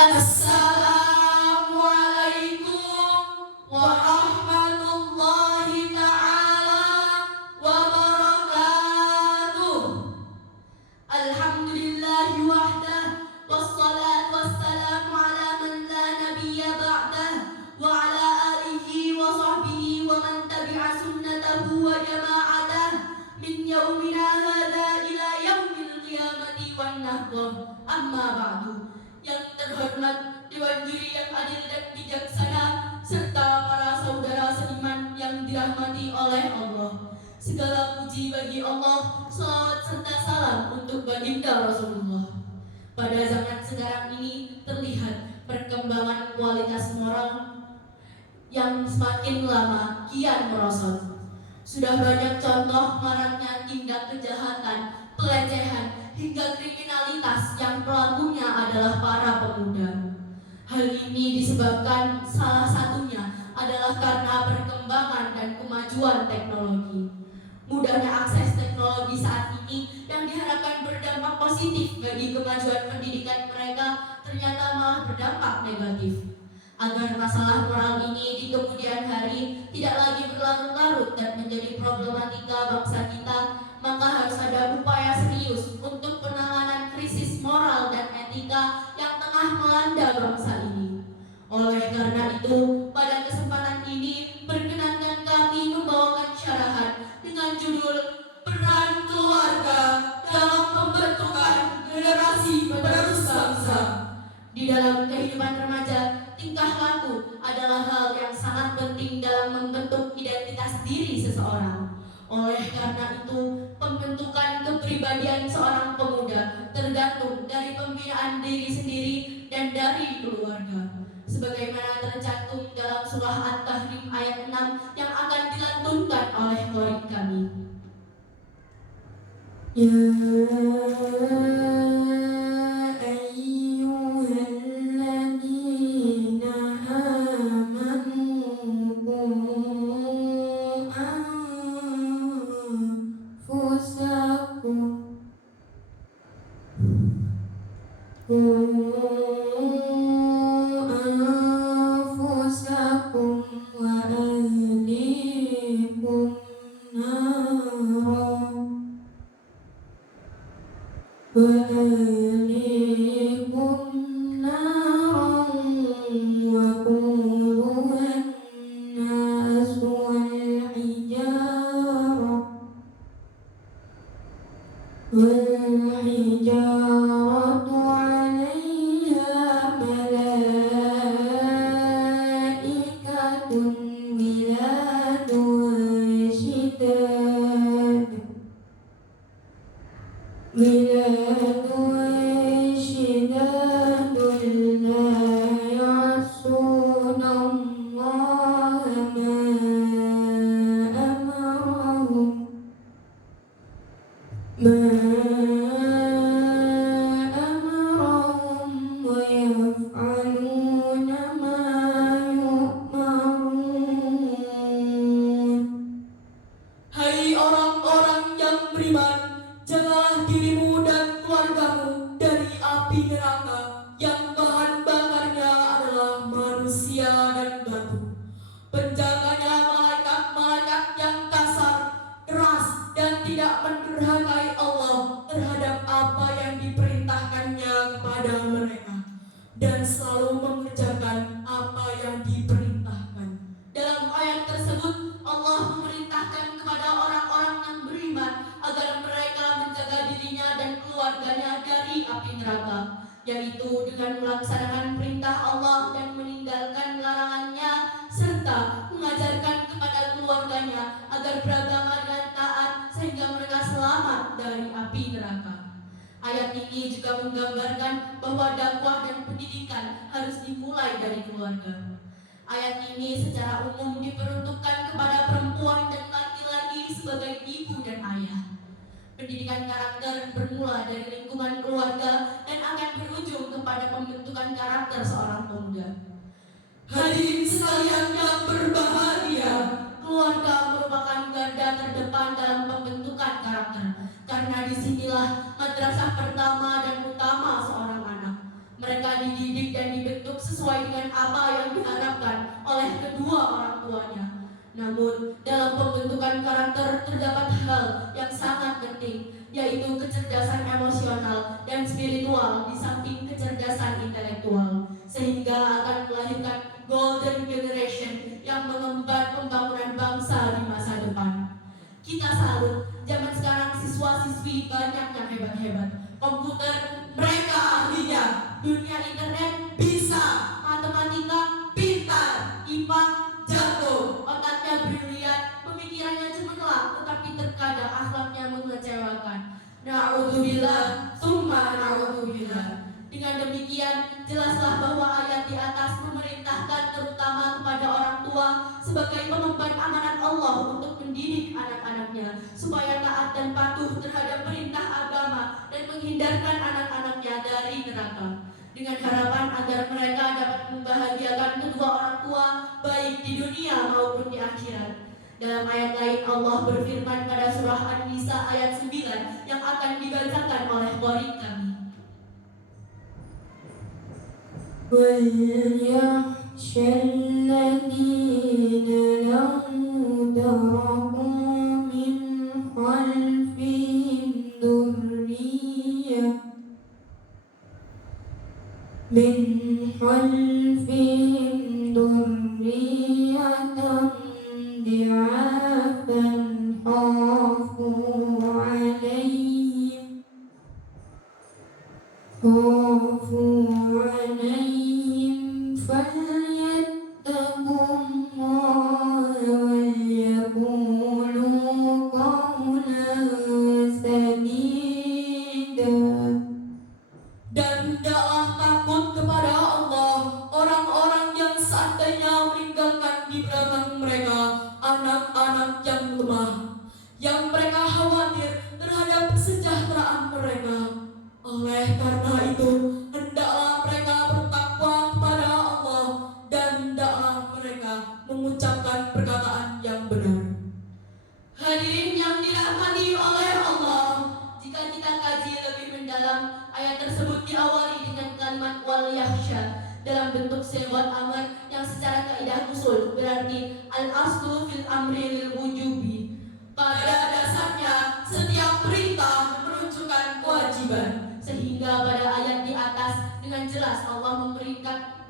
Assalamualaikum warahmatullahi ta'ala wabarakatuh. Alhamdulillahi wahdah, wassalatu wassalamu ala man la nabiyya ba'dah, wa ala alihi wa sahbihi wa man tabi'a sunnatahu wa jama'atah min yaumina hadha ila yaumil qiyamati wan nahdah. Amma ba'du. Yang terhormat Dewan Juri yang adil dan bijaksana, serta para saudara seiman yang dirahmati oleh Allah. Segala puji bagi Allah, salawat serta salam untuk baginda Rasulullah. Pada zaman sekarang ini terlihat perkembangan kualitas moral yang semakin lama kian merosot. Sudah banyak contoh maraknya tindak kejahatan, pelecehan, hingga kriminalitas yang pelakunya adalah para pemuda. Hal ini disebabkan salah satunya adalah karena perkembangan dan kemajuan teknologi. Mudahnya akses teknologi saat ini yang diharapkan berdampak positif bagi kemajuan pendidikan mereka ternyata malah berdampak negatif. Agar masalah moral ini di kemudian hari tidak lagi berlarut-larut dan menjadi problematika bangsa kita, maka harus ada upaya serius untuk penanganan krisis moral dan etika yang tengah melanda bangsa ini. Oleh karena itu, pada kesempatan ini perkenankan kami membawakan syarahan dengan judul Peran Keluarga dalam Pembentukan Generasi Penerus Bangsa. Di dalam kehidupan remaja, tingkah laku adalah hal yang sangat penting dalam membentuk identitas diri seseorang. Oleh karena itu, pembentukan kepribadian seorang pemuda tergantung dari pembinaan diri sendiri dan dari keluarga. Sebagaimana tercantum dalam surah At-Tahrim ayat 6 yang akan dilantunkan oleh qari kami. Ya yaitu dengan melaksanakan perintah Allah dan meninggalkan larangannya, serta mengajarkan kepada keluarganya agar beragama dengan taat sehingga mereka selamat dari api neraka. Ayat ini juga menggambarkan bahwa dakwah dan pendidikan harus dimulai dari keluarga. Ayat ini secara umum diperuntukkan kepada perempuan dan laki-laki sebagai ibu dan ayah. Pendidikan karakter bermula dari lingkungan keluarga dan akan berujung kepada pembentukan karakter seorang pemuda. Hadirin sekalian yang berbahagia, keluarga merupakan garda terdepan dalam pembentukan karakter, karena disinilah madrasah pertama dan utama seorang anak. Mereka dididik dididik dan dibentuk sesuai dengan apa yang diharapkan oleh kedua orang tuanya. Namun, dalam pembentukan karakter terdapat hal yang sangat penting, yaitu kecerdasan emosional dan spiritual di samping kecerdasan intelektual, sehingga akan melahirkan golden generation yang mengemban pembangunan bangsa di masa depan. Kita salut, zaman sekarang siswa-siswi banyak yang hebat-hebat. Komputer, mereka ahlinya. Dunia internet, bisa. Matematika, pintar. IPA, jago. Otaknya brilian, pemikirannya cemerlang, tetapi terkadang akhlaknya mengecewakan. Na'udzubillah, summa na'udzubillah. Dengan demikian, jelaslah bahwa ayat di atas memerintahkan terutama kepada orang tua sebagai pengemban amanat Allah untuk mendidik anak-anaknya supaya taat dan patuh terhadap perintah agama dan menghindarkan anak-anaknya dari neraka, dengan harapan agar mereka dapat membahagiakan kedua orang tua baik di dunia maupun di akhirat. Dalam ayat lain Allah berfirman pada surah An-Nisa ayat 9 yang akan dibacakan oleh qari kami. وَلْيَخْشَ الَّذِينَ لَوْ تَرَكُوا مِنْ خَلْفِهِمْ ذُرِّيَّةً ضِعَافًا خَافُوا عَلَيْهِمْ فَلْيَتَّقُوا اللَّهَ وَلْيَقُولُوا قَوْلًا سَدِيدًا. Dan hendaklah takut kepada Allah orang-orang yang seandainya meninggalkan di belakang mereka anak-anak yang lemah, yang mereka khawatir terhadap kesejahteraan mereka. Oleh karena itu, hendaklah mereka bertakwa kepada Allah dan hendaklah mereka mengucapkan perkataan yang benar. Hadirin yang dirahmati oleh Allah, jika kita kaji lebih mendalam, ayat tersebut diawali dengan kalimat wal yakhsha dalam bentuk sighah amr yang secara kaidah usul berarti al-aslu fil amri lil wujubi. Pada dasarnya, setiap perintah menunjukkan kewajiban. Sehingga pada ayat di atas dengan jelas Allah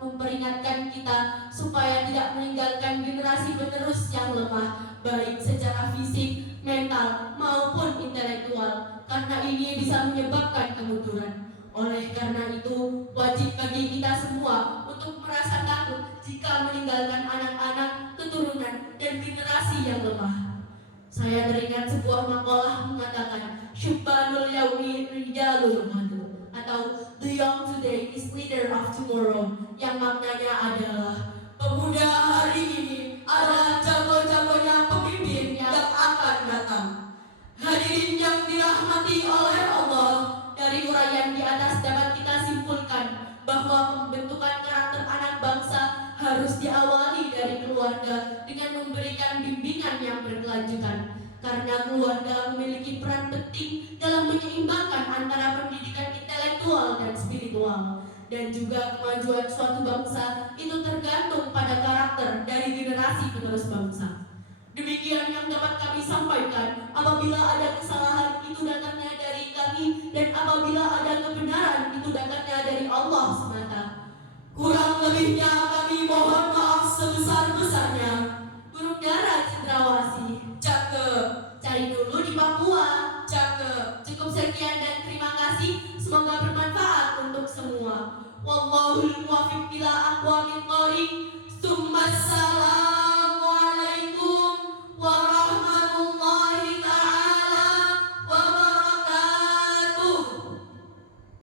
memperingatkan kita supaya tidak meninggalkan generasi penerus yang lemah, baik secara fisik, mental, maupun intelektual, karena ini bisa menyebabkan kemunduran. Oleh karena itu, wajib bagi kita semua untuk merasa takut jika meninggalkan anak-anak, keturunan, dan generasi yang lemah. Saya teringat sebuah makalah mengatakan Syubbanul yaumi rijalul ghadu, atau the young today is leader of tomorrow, yang maknanya adalah pemuda hari ini adalah jago-jagonya pemimpin yang akan datang. Hadirin yang dirahmati oleh Allah, dari uraian di atas dapat kita simpulkan bahwa pembentukan karakter anak bangsa harus diawali dari keluarga dengan memberikan bimbingan yang berkelanjutan, karena keluarga memiliki peran penting dalam menyeimbangkan antara pendidikan intelektual dan spiritual, dan juga kemajuan suatu bangsa itu tergantung pada karakter dari generasi penerus bangsa. Demikian yang dapat kami sampaikan. Apabila ada kesalahan, itu datangnya dari kami, dan apabila ada kebenaran, itu datangnya dari Allah semata. Kurang lebihnya kami mohon maaf sebesar-besarnya. Burung dara Cendrawasih, cakep. Cari dulu di Papua, cakep. Cukup sekian dan terima kasih. Semoga bermanfaat untuk semua. Wallahul muwaffiq ila aqwamit thoriq. Summa salam.